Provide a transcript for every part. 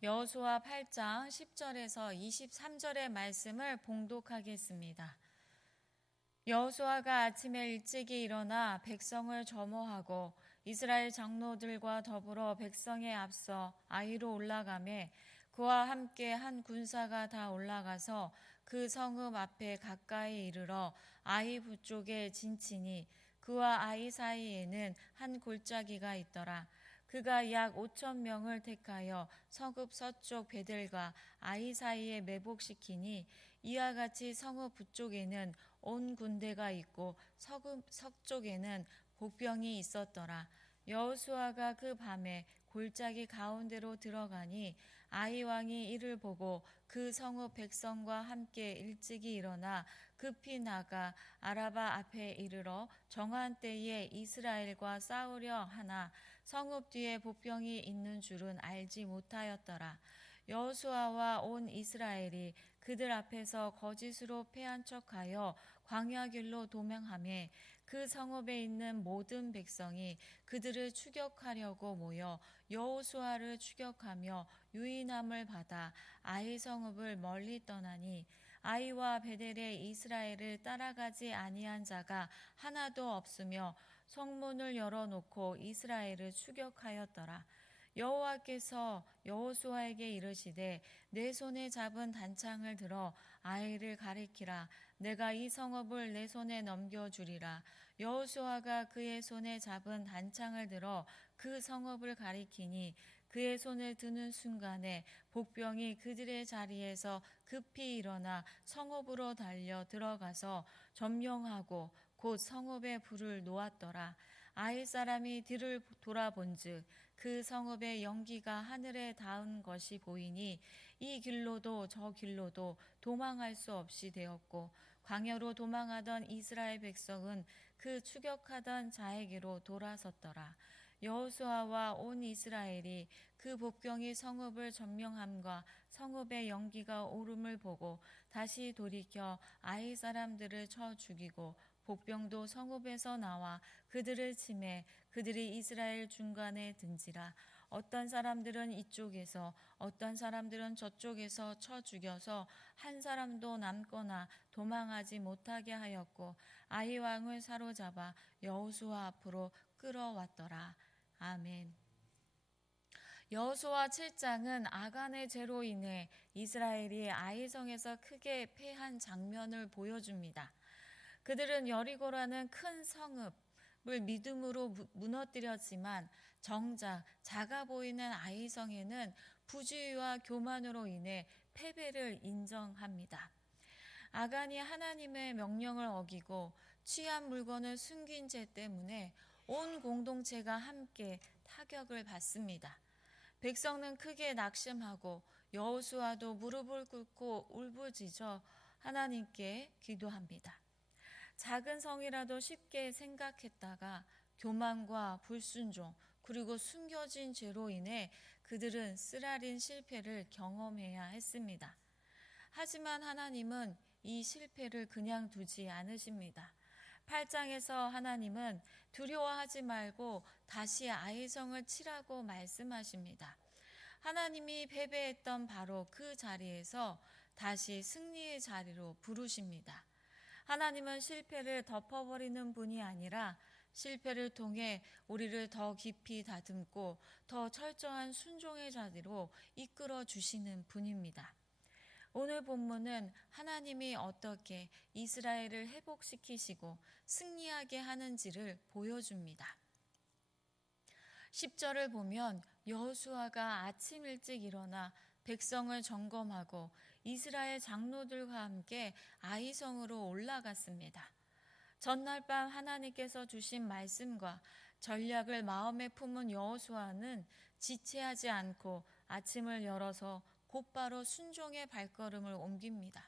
여호수아 8장 10절에서 23절의 말씀을 봉독하겠습니다. 여호수아가 아침에 일찍이 일어나 백성을 점호하고 이스라엘 장로들과 더불어 백성에 앞서 아이로 올라가매 그와 함께 한 군사가 다 올라가서 그 성읍 앞에 가까이 이르러 아이 북쪽에 진치니 그와 아이 사이에는 한 골짜기가 있더라. 그가 약 5천 명을 택하여 성읍 서쪽 베델과 아이 사이에 매복시키니 이와 같이 성읍 북쪽에는 온 군대가 있고 성읍 서쪽에는 복병이 있었더라. 여호수아가 그 밤에 골짜기 가운데로 들어가니 아이 왕이 이를 보고 그 성읍 백성과 함께 일찍이 일어나 급히 나가 아라바 앞에 이르러 정한 때에 이스라엘과 싸우려 하나 성읍 뒤에 복병이 있는 줄은 알지 못하였더라. 여호수아와 온 이스라엘이 그들 앞에서 거짓으로 패한 척하여 광야길로 도망하매 그 성읍에 있는 모든 백성이 그들을 추격하려고 모여 여호수아를 추격하며 유인함을 받아 아이 성읍을 멀리 떠나니 아이와 베델에 이스라엘을 따라가지 아니한 자가 하나도 없으며 성문을 열어놓고 이스라엘을 추격하였더라. 여호와께서 여호수아에게 이르시되 내 손에 잡은 단창을 들어 아이를 가리키라. 내가 이 성읍을 내 손에 넘겨주리라. 여호수아가 그의 손에 잡은 단창을 들어 그 성읍을 가리키니 그의 손을 드는 순간에 복병이 그들의 자리에서 급히 일어나 성읍으로 달려 들어가서 점령하고 곧 성읍에 불을 놓았더라. 아이 사람이 뒤를 돌아본즉 그 성읍의 연기가 하늘에 닿은 것이 보이니 이 길로도 저 길로도 도망할 수 없이 되었고 광야로 도망하던 이스라엘 백성은 그 추격하던 자에게로 돌아섰더라. 여호수아와 온 이스라엘이 그 복병이 성읍을 점령함과 성읍의 연기가 오름을 보고 다시 돌이켜 아이 사람들을 쳐 죽이고 복병도 성읍에서 나와 그들을 치매 그들이 이스라엘 중간에 든지라. 어떤 사람들은 이쪽에서 어떤 사람들은 저쪽에서 쳐 죽여서 한 사람도 남거나 도망하지 못하게 하였고 아이 왕을 사로잡아 여호수아 앞으로 끌어왔더라. 아멘. 여호수아 7장은 아간의 죄로 인해 이스라엘이 아이성에서 크게 패한 장면을 보여줍니다. 그들은 여리고라는 큰 성읍을 믿음으로 무너뜨렸지만 정작 작아 보이는 아이성에는 부주의와 교만으로 인해 패배를 인정합니다. 아간이 하나님의 명령을 어기고 취한 물건을 숨긴 죄 때문에 온 공동체가 함께 타격을 받습니다. 백성은 크게 낙심하고 여호수아도 무릎을 꿇고 울부짖어 하나님께 기도합니다. 작은 성이라도 쉽게 생각했다가 교만과 불순종 그리고 숨겨진 죄로 인해 그들은 쓰라린 실패를 경험해야 했습니다. 하지만 하나님은 이 실패를 그냥 두지 않으십니다. 8장에서 하나님은 두려워하지 말고 다시 아이성을 치라고 말씀하십니다. 하나님이 패배했던 바로 그 자리에서 다시 승리의 자리로 부르십니다. 하나님은 실패를 덮어버리는 분이 아니라 실패를 통해 우리를 더 깊이 다듬고 더 철저한 순종의 자리로 이끌어 주시는 분입니다. 오늘 본문은 하나님이 어떻게 이스라엘을 회복시키시고 승리하게 하는지를 보여줍니다. 10절을 보면 여호수아가 아침 일찍 일어나 백성을 점검하고 이스라엘 장로들과 함께 아이성으로 올라갔습니다. 전날 밤 하나님께서 주신 말씀과 전략을 마음에 품은 여호수아는 지체하지 않고 아침을 열어서 곧바로 순종의 발걸음을 옮깁니다.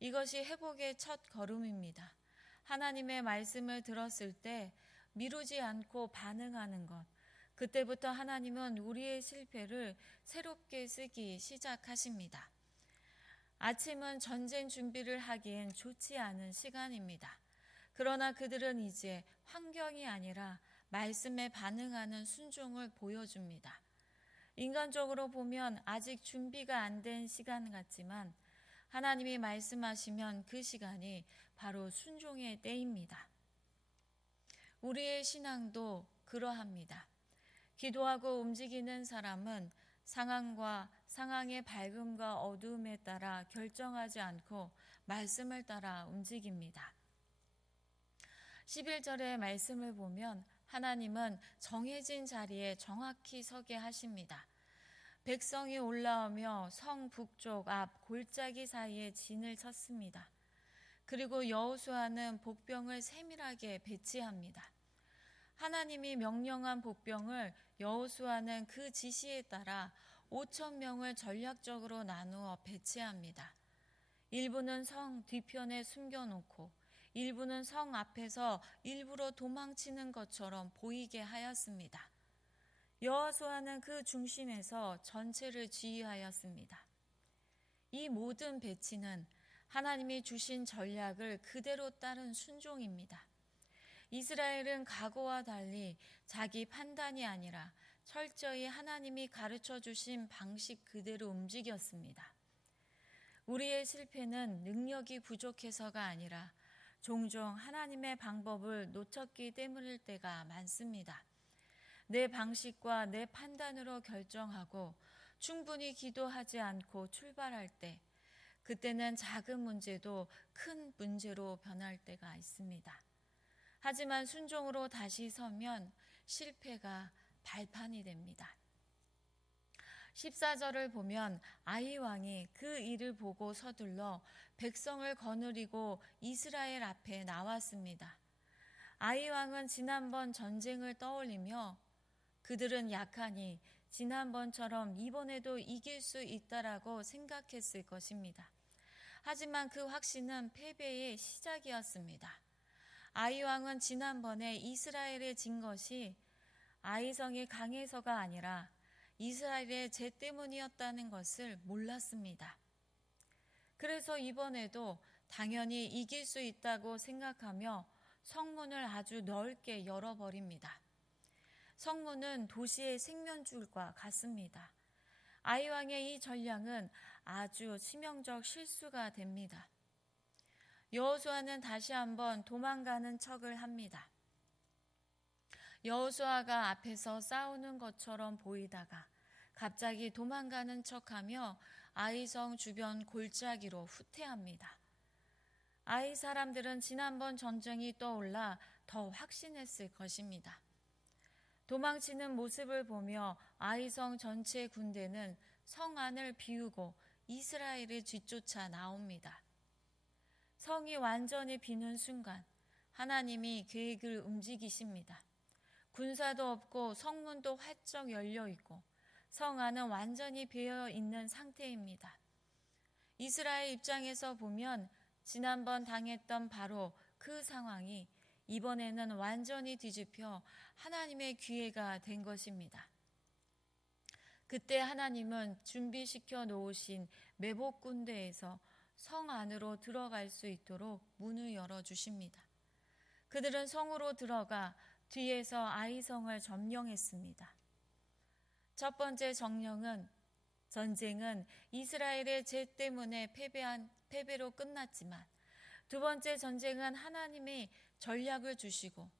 이것이 회복의 첫 걸음입니다. 하나님의 말씀을 들었을 때 미루지 않고 반응하는 것. 그때부터 하나님은 우리의 실패를 새롭게 쓰기 시작하십니다. 아침은 전쟁 준비를 하기엔 좋지 않은 시간입니다. 그러나 그들은 이제 환경이 아니라 말씀에 반응하는 순종을 보여줍니다. 인간적으로 보면 아직 준비가 안 된 시간 같지만 하나님이 말씀하시면 그 시간이 바로 순종의 때입니다. 우리의 신앙도 그러합니다. 기도하고 움직이는 사람은 상황의 밝음과 어두움에 따라 결정하지 않고 말씀을 따라 움직입니다. 11절의 말씀을 보면 하나님은 정해진 자리에 정확히 서게 하십니다. 백성이 올라오며 성 북쪽 앞 골짜기 사이에 진을 쳤습니다. 그리고 여호수아는 복병을 세밀하게 배치합니다. 하나님이 명령한 복병을 여호수아는 그 지시에 따라 5천 명을 전략적으로 나누어 배치합니다. 일부는 성 뒤편에 숨겨놓고 일부는 성 앞에서 일부러 도망치는 것처럼 보이게 하였습니다. 여호수아는 그 중심에서 전체를 지휘하였습니다. 이 모든 배치는 하나님이 주신 전략을 그대로 따른 순종입니다. 이스라엘은 과거와 달리 자기 판단이 아니라 철저히 하나님이 가르쳐 주신 방식 그대로 움직였습니다. 우리의 실패는 능력이 부족해서가 아니라 종종 하나님의 방법을 놓쳤기 때문일 때가 많습니다. 내 방식과 내 판단으로 결정하고 충분히 기도하지 않고 출발할 때, 그때는 작은 문제도 큰 문제로 변할 때가 있습니다. 하지만 순종으로 다시 서면 실패가 발판이 됩니다. 14절을 보면 아이 왕이 그 일을 보고 서둘러 백성을 거느리고 이스라엘 앞에 나왔습니다. 아이 왕은 지난번 전쟁을 떠올리며 그들은 약하니 지난번처럼 이번에도 이길 수 있다라고 생각했을 것입니다. 하지만 그 확신은 패배의 시작이었습니다. 아이 왕은 지난번에 이스라엘에 진 것이 아이성이 강해서가 아니라 이스라엘의 죄 때문이었다는 것을 몰랐습니다. 그래서 이번에도 당연히 이길 수 있다고 생각하며 성문을 아주 넓게 열어버립니다. 성문은 도시의 생명줄과 같습니다. 아이 왕의 이 전략은 아주 치명적 실수가 됩니다. 여호수아는 다시 한번 도망가는 척을 합니다. 여호수아가 앞에서 싸우는 것처럼 보이다가 갑자기 도망가는 척하며 아이성 주변 골짜기로 후퇴합니다. 아이 사람들은 지난번 전쟁이 떠올라 더 확신했을 것입니다. 도망치는 모습을 보며 아이성 전체 군대는 성 안을 비우고 이스라엘을 뒤쫓아 나옵니다. 성이 완전히 비는 순간 하나님이 계획을 움직이십니다. 군사도 없고 성문도 활짝 열려 있고 성 안은 완전히 비어 있는 상태입니다. 이스라엘 입장에서 보면 지난번 당했던 바로 그 상황이 이번에는 완전히 뒤집혀 하나님의 기회가 된 것입니다. 그때 하나님은 준비시켜 놓으신 매복 군대에서 성 안으로 들어갈 수 있도록 문을 열어주십니다. 그들은 성으로 들어가 뒤에서 아이성을 점령했습니다. 첫 번째 전쟁은 이스라엘의 죄 때문에 패배로 끝났지만 두 번째 전쟁은 하나님의 전략을 주시고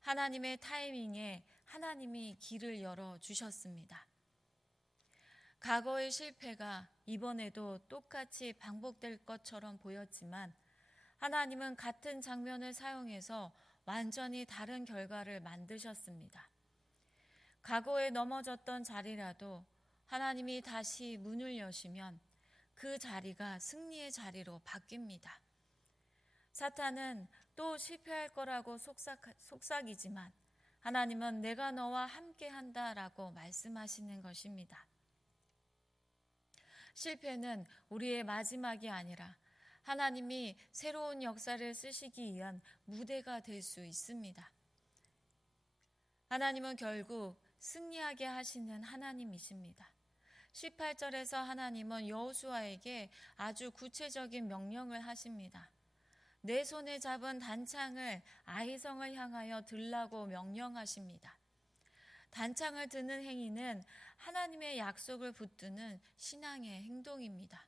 하나님의 타이밍에 하나님이 길을 열어주셨습니다. 과거의 실패가 이번에도 똑같이 반복될 것처럼 보였지만 하나님은 같은 장면을 사용해서 완전히 다른 결과를 만드셨습니다. 과거에 넘어졌던 자리라도 하나님이 다시 문을 여시면 그 자리가 승리의 자리로 바뀝니다. 사탄은 또 실패할 거라고 속삭이지만 하나님은 내가 너와 함께 한다라고 말씀하시는 것입니다. 실패는 우리의 마지막이 아니라 하나님이 새로운 역사를 쓰시기 위한 무대가 될 수 있습니다. 하나님은 결국 승리하게 하시는 하나님이십니다. 18절에서 하나님은 여호수아에게 아주 구체적인 명령을 하십니다. 내 손에 잡은 단창을 아이성을 향하여 들라고 명령하십니다. 단창을 드는 행위는 하나님의 약속을 붙드는 신앙의 행동입니다.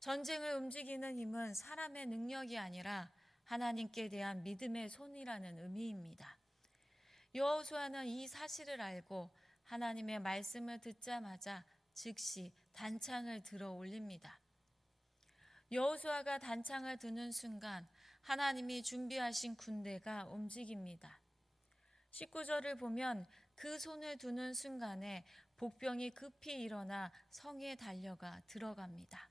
전쟁을 움직이는 힘은 사람의 능력이 아니라 하나님께 대한 믿음의 손이라는 의미입니다. 여호수아는 이 사실을 알고 하나님의 말씀을 듣자마자 즉시 단창을 들어 올립니다. 여호수아가 단창을 드는 순간 하나님이 준비하신 군대가 움직입니다. 19절을 보면 그 손을 두는 순간에 복병이 급히 일어나 성에 달려가 들어갑니다.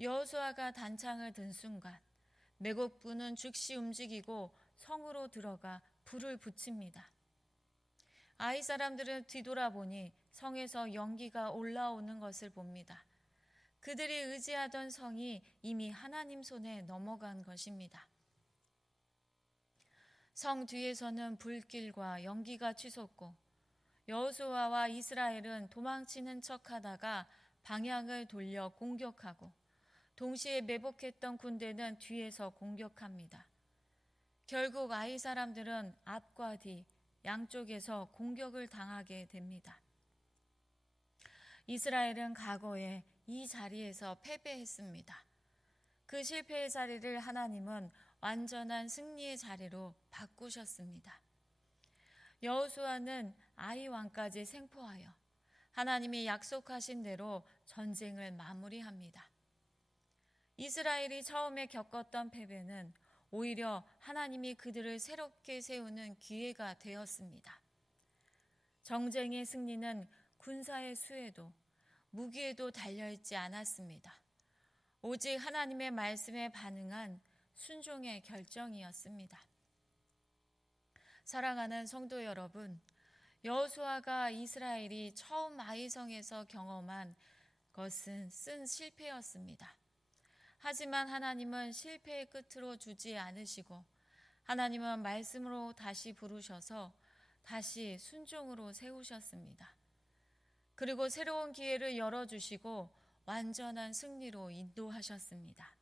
여호수아가 단창을 든 순간 매국군은 즉시 움직이고 성으로 들어가 불을 붙입니다. 아이 사람들은 뒤돌아보니 성에서 연기가 올라오는 것을 봅니다. 그들이 의지하던 성이 이미 하나님 손에 넘어간 것입니다. 성 뒤에서는 불길과 연기가 치솟고 여호수아와 이스라엘은 도망치는 척하다가 방향을 돌려 공격하고 동시에 매복했던 군대는 뒤에서 공격합니다. 결국 아이 사람들은 앞과 뒤 양쪽에서 공격을 당하게 됩니다. 이스라엘은 과거에 이 자리에서 패배했습니다. 그 실패의 자리를 하나님은 완전한 승리의 자리로 바꾸셨습니다. 여호수아는 아이 왕까지 생포하여 하나님이 약속하신 대로 전쟁을 마무리합니다. 이스라엘이 처음에 겪었던 패배는 오히려 하나님이 그들을 새롭게 세우는 기회가 되었습니다. 정쟁의 승리는 군사의 수에도 무기에도 달려있지 않았습니다. 오직 하나님의 말씀에 반응한 순종의 결정이었습니다. 사랑하는 성도 여러분, 여호수아가 이스라엘이 처음 아이성에서 경험한 것은 쓴 실패였습니다. 하지만 하나님은 실패의 끝으로 주지 않으시고 하나님은 말씀으로 다시 부르셔서 다시 순종으로 세우셨습니다. 그리고 새로운 기회를 열어주시고 완전한 승리로 인도하셨습니다.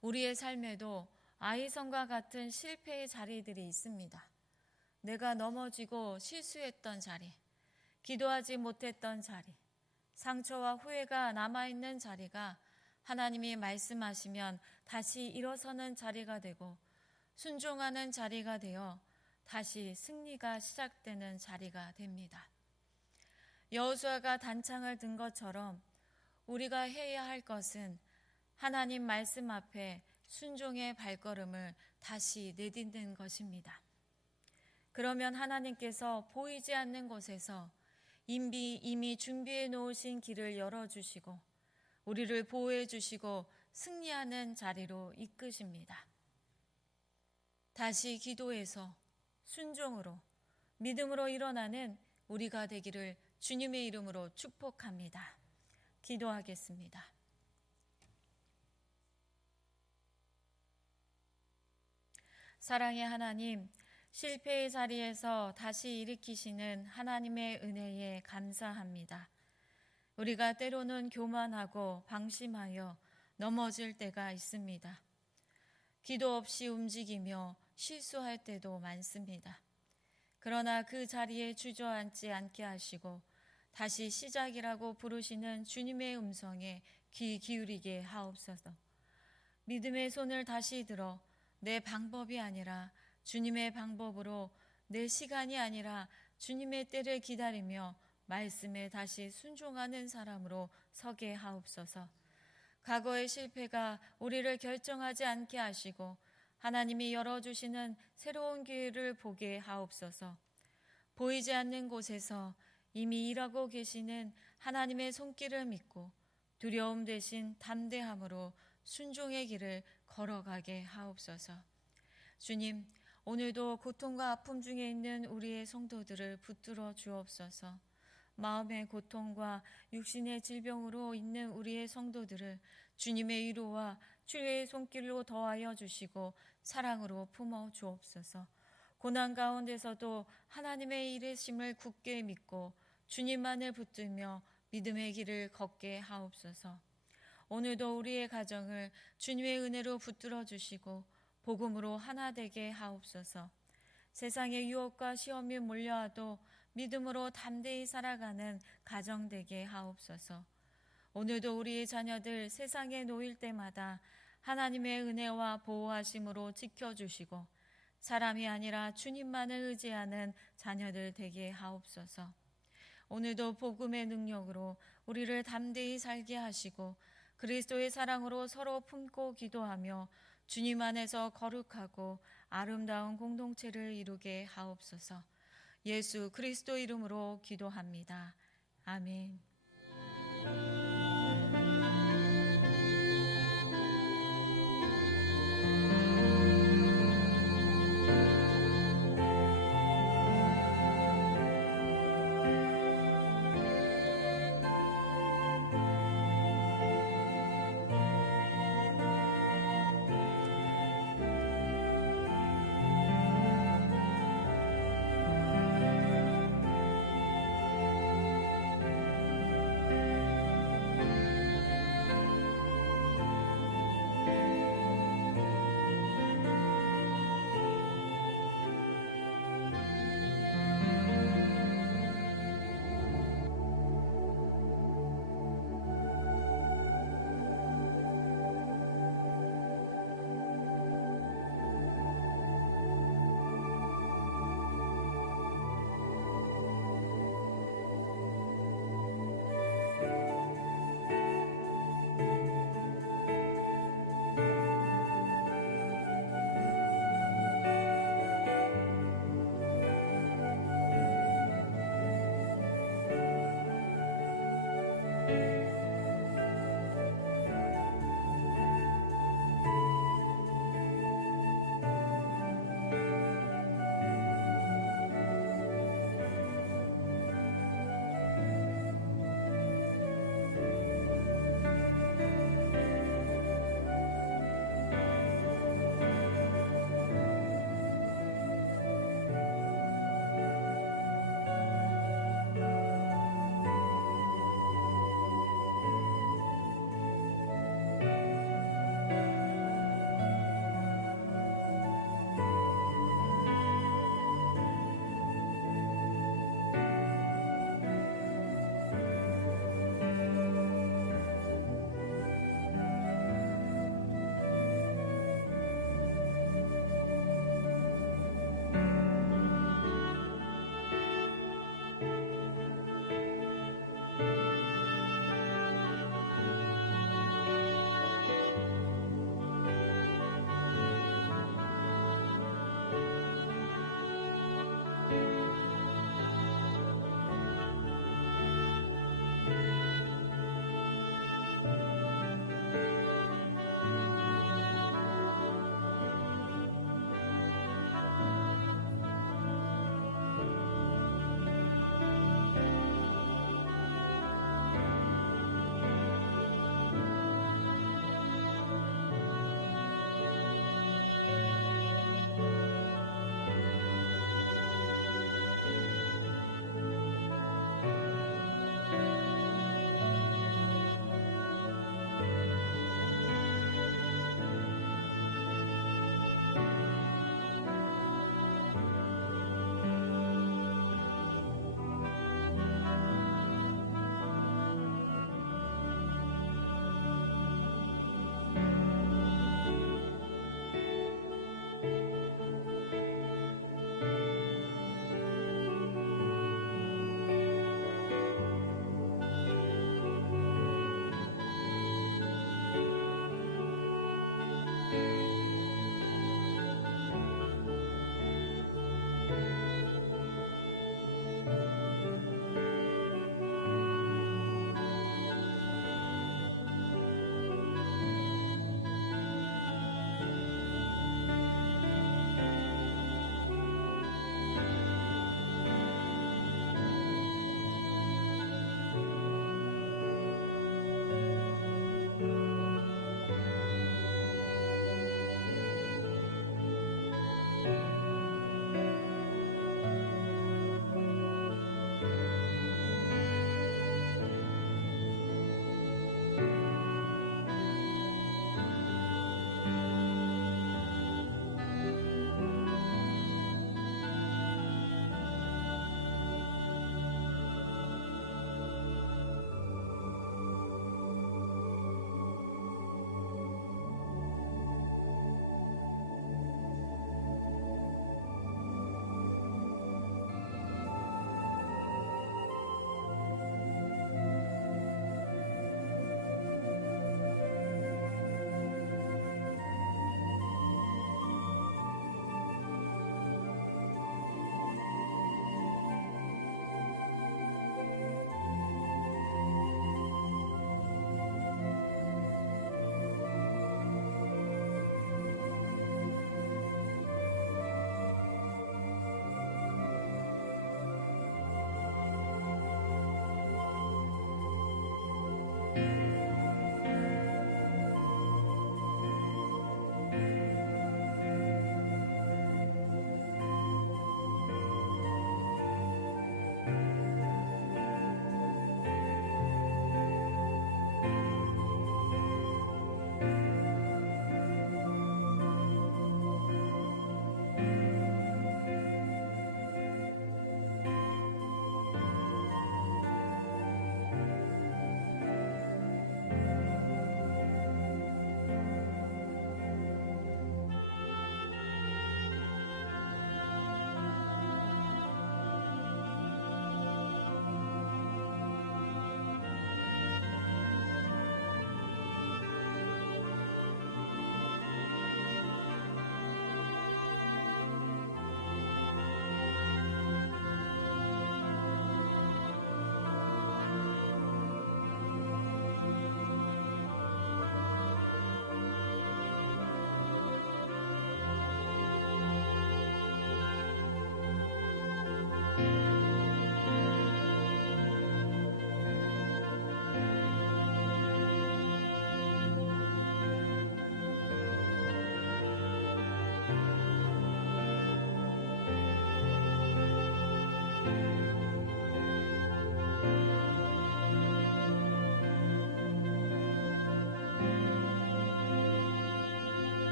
우리의 삶에도 아이성과 같은 실패의 자리들이 있습니다. 내가 넘어지고 실수했던 자리, 기도하지 못했던 자리, 상처와 후회가 남아있는 자리가 하나님이 말씀하시면 다시 일어서는 자리가 되고 순종하는 자리가 되어 다시 승리가 시작되는 자리가 됩니다. 여호수아가 단창을 든 것처럼 우리가 해야 할 것은 하나님 말씀 앞에 순종의 발걸음을 다시 내딛는 것입니다. 그러면 하나님께서 보이지 않는 곳에서 이미 준비해 놓으신 길을 열어주시고 우리를 보호해 주시고 승리하는 자리로 이끄십니다. 다시 기도해서 순종으로 믿음으로 일어나는 우리가 되기를 주님의 이름으로 축복합니다. 기도하겠습니다. 사랑의 하나님, 실패의 자리에서 다시 일으키시는 하나님의 은혜에 감사합니다. 우리가 때로는 교만하고 방심하여 넘어질 때가 있습니다. 기도 없이 움직이며 실수할 때도 많습니다. 그러나 그 자리에 주저앉지 않게 하시고 다시 시작이라고 부르시는 주님의 음성에 귀 기울이게 하옵소서. 믿음의 손을 다시 들어 내 방법이 아니라 주님의 방법으로, 내 시간이 아니라 주님의 때를 기다리며 말씀에 다시 순종하는 사람으로 서게 하옵소서. 과거의 실패가 우리를 결정하지 않게 하시고 하나님이 열어주시는 새로운 기회를 보게 하옵소서. 보이지 않는 곳에서 이미 일하고 계시는 하나님의 손길을 믿고 두려움 대신 담대함으로 순종의 길을 걸어가게 하옵소서. 주님, 오늘도 고통과 아픔 중에 있는 우리의 성도들을 붙들어 주옵소서. 마음의 고통과 육신의 질병으로 있는 우리의 성도들을 주님의 위로와 주의 손길로 더하여 주시고 사랑으로 품어 주옵소서. 고난 가운데서도 하나님의 일하심을 굳게 믿고 주님만을 붙들며 믿음의 길을 걷게 하옵소서. 오늘도 우리의 가정을 주님의 은혜로 붙들어 주시고 복음으로 하나 되게 하옵소서. 세상의 유혹과 시험이 몰려와도 믿음으로 담대히 살아가는 가정 되게 하옵소서. 오늘도 우리의 자녀들 세상에 놓일 때마다 하나님의 은혜와 보호하심으로 지켜주시고 사람이 아니라 주님만을 의지하는 자녀들 되게 하옵소서. 오늘도 복음의 능력으로 우리를 담대히 살게 하시고 그리스도의 사랑으로 서로 품고 기도하며 주님 안에서 거룩하고 아름다운 공동체를 이루게 하옵소서. 예수 그리스도 이름으로 기도합니다. 아멘.